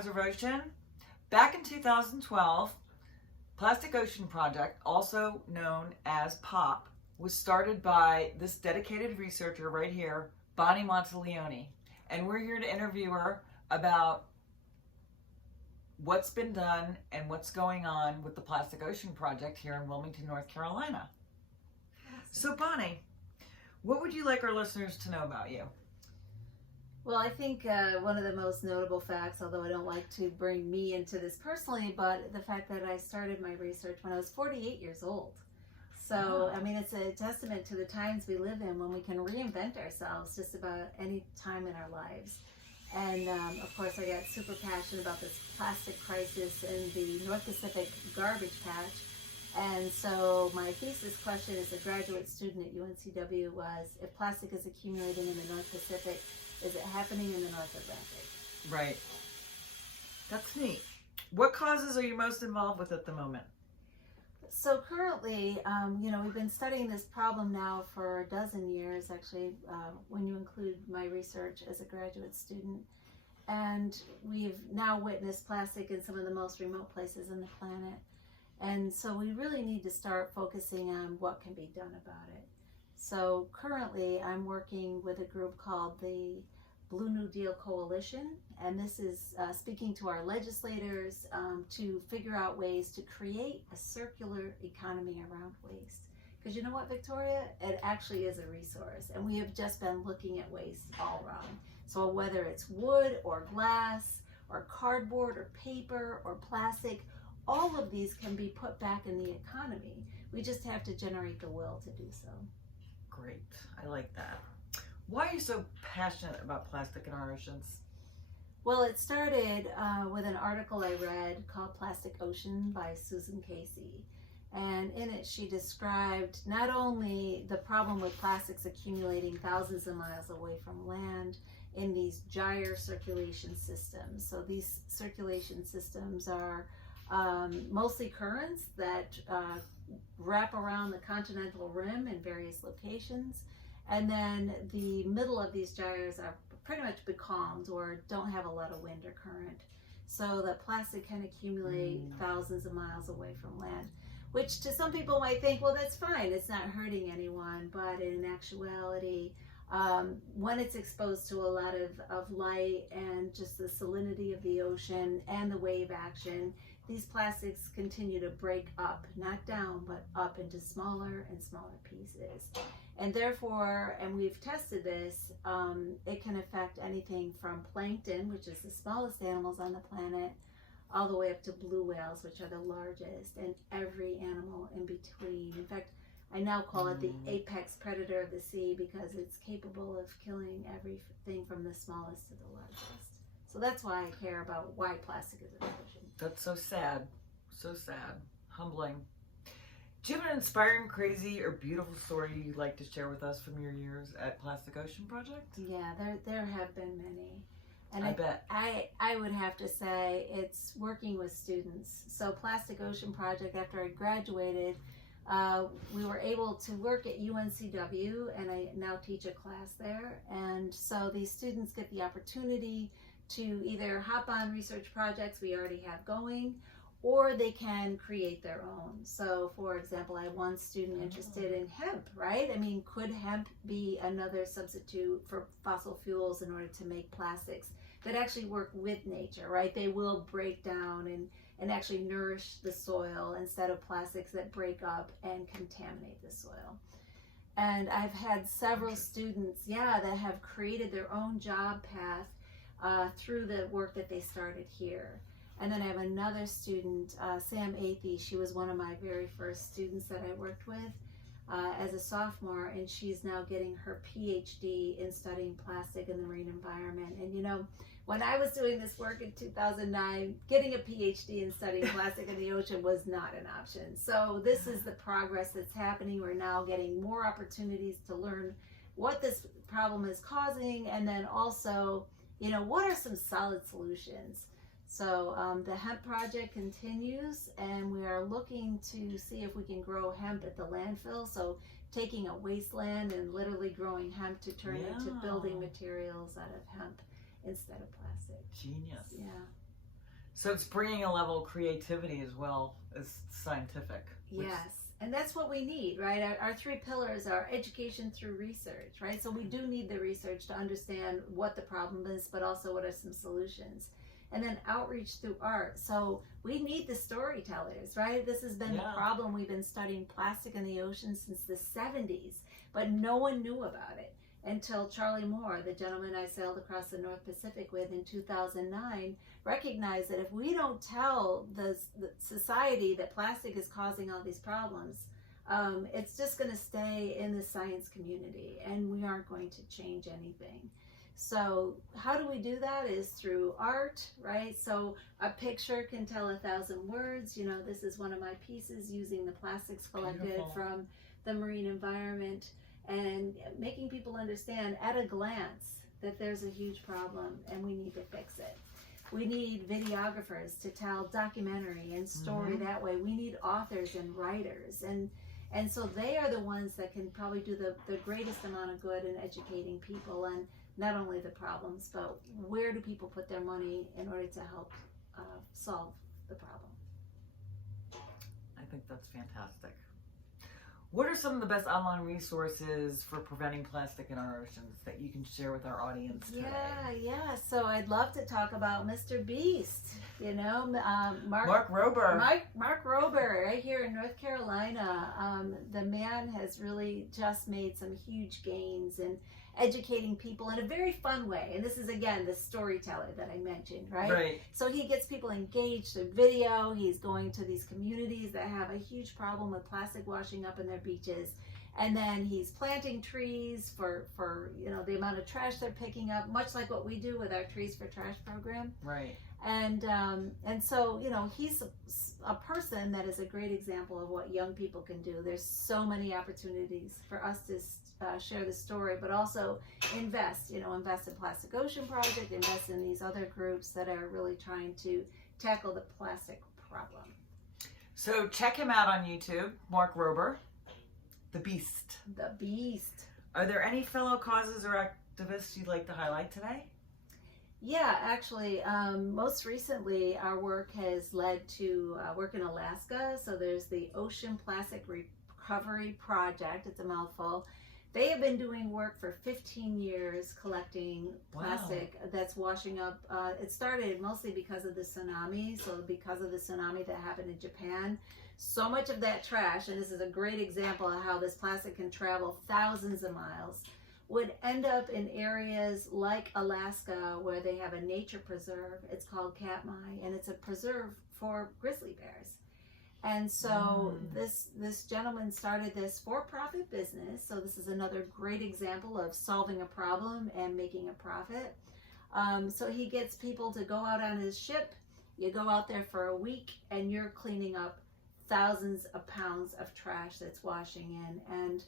Preservation. Back in 2012, Plastic Ocean Project, also known as POP, was started by this dedicated researcher right here, Bonnie Monteleone. And we're here to interview her about what's been done and what's going on with the Plastic Ocean Project here in Wilmington, North Carolina. So Bonnie, what would you like our listeners to know about you? Well, I think one of the most notable facts, although I don't like to bring me into this personally, but the fact that I started my research when I was 48 years old. So, I mean, it's a testament to the times we live in when we can reinvent ourselves just about any time in our lives. And of course, I got super passionate about this plastic crisis in the North Pacific garbage patch. And so my thesis question as a graduate student at UNCW was, if plastic is accumulating in the North Pacific, is it happening in the North Atlantic? Right. That's neat. What causes are you most involved with at the moment? So currently, we've been studying this problem now for a dozen years, actually, when you include my research as a graduate student. And we've now witnessed plastic in some of the most remote places on the planet. And so we really need to start focusing on what can be done about it. So currently, I'm working with a group called the Blue New Deal Coalition, and this is speaking to our legislators to figure out ways to create a circular economy around waste. Because you know what, Victoria? It actually is a resource, and we have just been looking at waste all around. So whether it's wood or glass or cardboard or paper or plastic, all of these can be put back in the economy. We just have to generate the will to do so. Great. I like that. Why are you so passionate about plastic in our oceans? Well, it started with an article I read called Plastic Ocean by Susan Casey. And in it, she described not only the problem with plastics accumulating thousands of miles away from land in these gyre circulation systems. So these circulation systems are mostly currents that wrap around the continental rim in various locations. And then the middle of these gyres are pretty much becalmed or don't have a lot of wind or current. So that plastic can accumulate thousands of miles away from land, which to some people might think, well, that's fine, it's not hurting anyone. But in actuality, when it's exposed to a lot of light and just the salinity of the ocean and the wave action, these plastics continue to break up, not down, but up into smaller and smaller pieces. And therefore, and we've tested this, it can affect anything from plankton, which is the smallest animals on the planet, all the way up to blue whales, which are the largest, and every animal in between. In fact, I now call it the apex predator of the sea because it's capable of killing everything from the smallest to the largest. So that's why I care about why plastic is in the ocean. That's so sad. So sad. Humbling. Do you have an inspiring, crazy, or beautiful story you'd like to share with us from your years at Plastic Ocean Project? Yeah, there have been many. And I bet. I would have to say it's working with students. So Plastic Ocean Project, after I graduated, we were able to work at UNCW, and I now teach a class there. And so these students get the opportunity to either hop on research projects we already have going, or they can create their own. So for example, I have one student interested in hemp, right? I mean, could hemp be another substitute for fossil fuels in order to make plastics that actually work with nature, right? They will break down and actually nourish the soil instead of plastics that break up and contaminate the soil. And I've had several students, that have created their own job path through the work that they started here. And then I have another student, Sam Athey. She was one of my very first students that I worked with as a sophomore, and she's now getting her PhD in studying plastic in the marine environment. And you know, when I was doing this work in 2009, getting a PhD in studying plastic in the ocean was not an option. So this is the progress that's happening. We're now getting more opportunities to learn what this problem is causing, and then also, you know, what are some solid solutions. So the hemp project continues, and we are looking to see if we can grow hemp at the landfill. So taking a wasteland and literally growing hemp to turn into building materials out of hemp instead of plastic. Genius. Yeah. So it's bringing a level of creativity as well as scientific. Yes. And that's what we need, right? Our three pillars are education through research, right? So we do need the research to understand what the problem is, but also what are some solutions. And then outreach through art. So we need the storytellers, right? This has been the problem. We've been studying plastic in the ocean since the 70s, but no one knew about it until Charlie Moore, the gentleman I sailed across the North Pacific with in 2009, recognized that if we don't tell the society that plastic is causing all these problems, it's just going to stay in the science community and we aren't going to change anything. So how do we do that is through art, right? So a picture can tell 1,000 words. You know, this is one of my pieces using the plastics collected from the marine environment and making people understand at a glance that there's a huge problem and we need to fix it. We need videographers to tell documentary and story that way. We need authors and writers. And so they are the ones that can probably do the greatest amount of good in educating people on not only the problems, but where do people put their money in order to help solve the problem. I think that's fantastic. What are some of the best online resources for preventing plastic in our oceans that you can share with our audience today? Yeah. So I'd love to talk about Mr. Beast. You know, Mark Rober. Mark Rober, right here in North Carolina. The man has really just made some huge gains in educating people in a very fun way. And this is, again, the storyteller that I mentioned, right? Right. So he gets people engaged in video. He's going to these communities that have a huge problem with plastic washing up in their beaches. And then he's planting trees for you know, the amount of trash they're picking up, much like what we do with our Trees for Trash program. Right. And so, you know, he's a person that is a great example of what young people can do. There's so many opportunities for us to share the story, but also invest in Plastic Ocean Project, invest in these other groups that are really trying to tackle the plastic problem. So check him out on YouTube, Mark Rober, The Beast. The Beast. Are there any fellow causes or activists you'd like to highlight today? Yeah, actually, most recently our work has led to work in Alaska. So there's the Ocean Plastic Recovery Project. It's a mouthful. They have been doing work for 15 years collecting plastic that's washing up. It started mostly because of the tsunami. So because of the tsunami that happened in Japan, so much of that trash, and this is a great example of how this plastic can travel thousands of miles, would end up in areas like Alaska where they have a nature preserve. It's called Katmai, and it's a preserve for grizzly bears. And so this gentleman started this for-profit business. So this is another great example of solving a problem and making a profit. So he gets people to go out on his ship. You go out there for a week and you're cleaning up thousands of pounds of trash that's washing in. And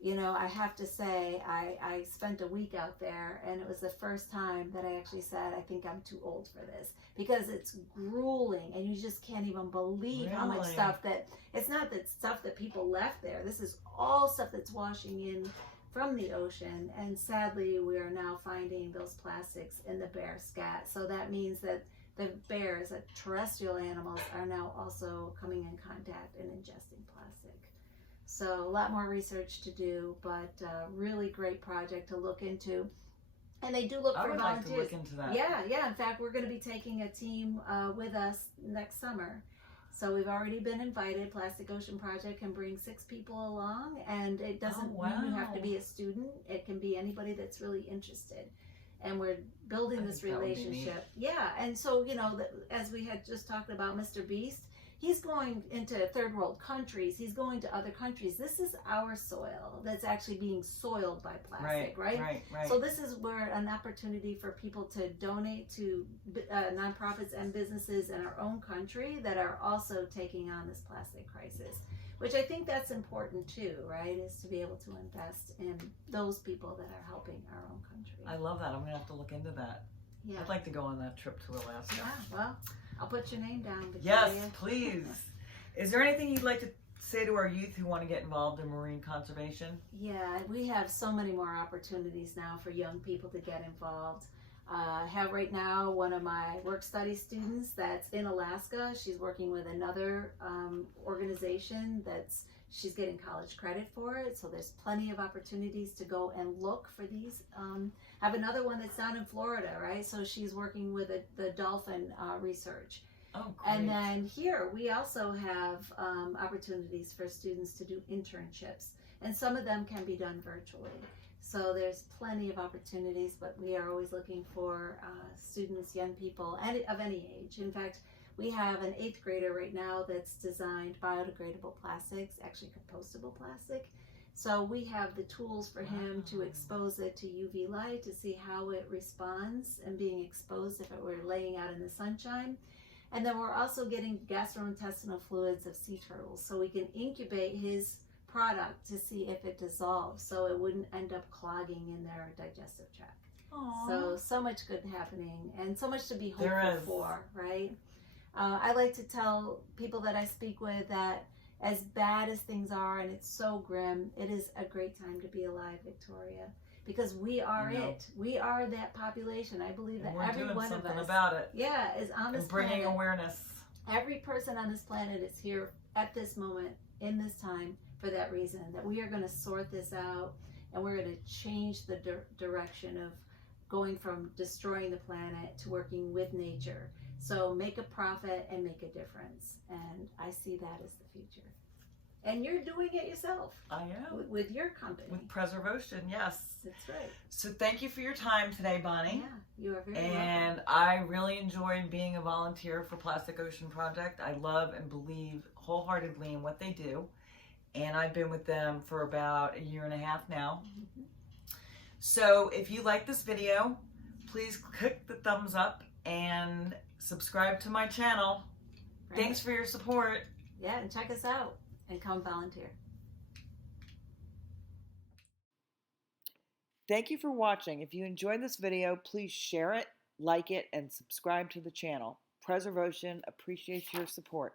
you know, I have to say, I spent a week out there, and it was the first time that I actually said, I think I'm too old for this, because it's grueling, and you just can't even believe how much stuff that, it's not that stuff that people left there. This is all stuff that's washing in from the ocean, and sadly, we are now finding those plastics in the bear scat. So that means that the bears, terrestrial animals, are now also coming in contact and ingesting plastic. So a lot more research to do, but really great project to look into. And they do look for volunteers. I would like to look into that. Yeah. In fact, we're going to be taking a team with us next summer. So we've already been invited. Plastic Ocean Project can bring 6 people along, and it doesn't mean you have to be a student. It can be anybody that's really interested. And we're building this relationship. Yeah, and so, you know, as we had just talked about Mr. Beast, he's going into third world countries. He's going to other countries. This is our soil that's actually being soiled by plastic, right? So this is where an opportunity for people to donate to nonprofits and businesses in our own country that are also taking on this plastic crisis, which I think that's important too, right? Is to be able to invest in those people that are helping our own country. I love that. I'm going to have to look into that. Yeah. I'd like to go on that trip to Alaska. Yeah, well, I'll put your name down. Yes, please. Is there anything you'd like to say to our youth who want to get involved in marine conservation? Yeah, we have so many more opportunities now for young people to get involved. I have right now one of my work study students that's in Alaska. She's working with another organization she's getting college credit for it. So there's plenty of opportunities to go and look for these. Have another one that's down in Florida, right? So she's working with the dolphin research. Oh, great. And then here we also have opportunities for students to do internships, and some of them can be done virtually. So there's plenty of opportunities, but we are always looking for students, young people, and of any age. In fact, we have an 8th grader right now that's designed biodegradable plastics, actually compostable plastic. So we have the tools for him to expose it to UV light to see how it responds and being exposed if it were laying out in the sunshine. And then we're also getting gastrointestinal fluids of sea turtles, so we can incubate his product to see if it dissolves, so it wouldn't end up clogging in their digestive tract. Aww. So much good happening, and so much to be hopeful for, right? I like to tell people that I speak with that as bad as things are, and it's so grim, it is a great time to be alive, Victoria, because we are it. We are that population. I believe that every one of us about it. Yeah, is on this and bringing planet. Awareness. Every person on this planet is here at this moment, in this time, for that reason, that we are going to sort this out, and we're going to change the direction of going from destroying the planet to working with nature. So make a profit and make a difference, and I see that as the future. And you're doing it yourself. I am. With your company. With Preservation, yes. That's right. So thank you for your time today, Bonnie. Yeah, you are very And welcome. I really enjoyed being a volunteer for Plastic Ocean Project. I love and believe wholeheartedly in what they do. And I've been with them for about 1.5 years now. Mm-hmm. So if you like this video, please click the thumbs up and subscribe to my channel. Right. Thanks for your support. Yeah, and check us out and come volunteer. Thank you for watching. If you enjoyed this video, please share it, like it, and subscribe to the channel. Preservation appreciates your support.